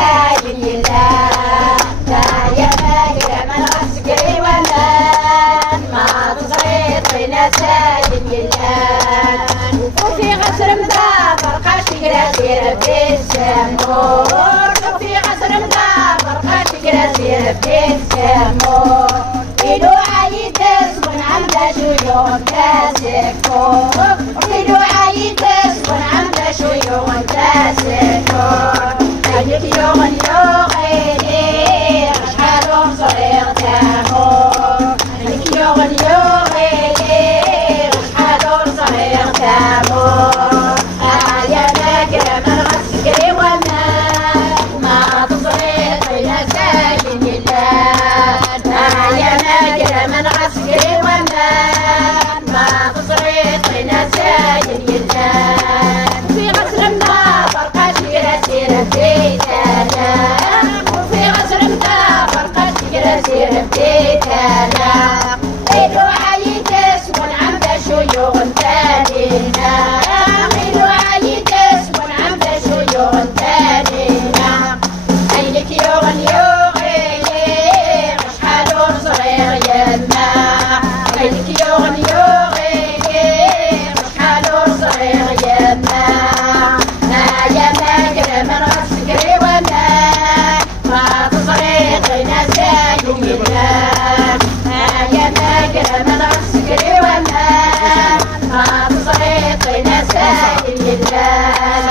سايل يلا يا ماجر من غسقري ومان ما تصيطنا سايل يلا وفي غسر مدافر قاشي غرازير بالسمور وفي غسر مدافر قاشي غرازير بالسمور إلو عايدس ونعمل شيوخ تاسكور إلو عايدس ونعمل شيوخ تاسكور عليك يوم اليوغيني شحال صغير تامور عليك يوم اليوغيني شحال صغير تامور يا ماجر من غسقري ومان ما تصيط نساجن يلان يا ماجر من غسقري ومان ما تصيط نساجن يلان في غسر النافر قاشي غسير بيتنا وفي غسر النافر قاشي غسير بيتنا إلو عايدس ونعمل شيوخ تانينا إلو عايدس ونعمل شيوخ تانينا عينك يوغن يوغيني شحال صغير يما عينك يوغن يوغيني شحال صغير يما يا ماجر من غسقري ومان ما تصغيط نسايل يلان يا ماجر من غسقري ومان ما تصغيط نسايل يلان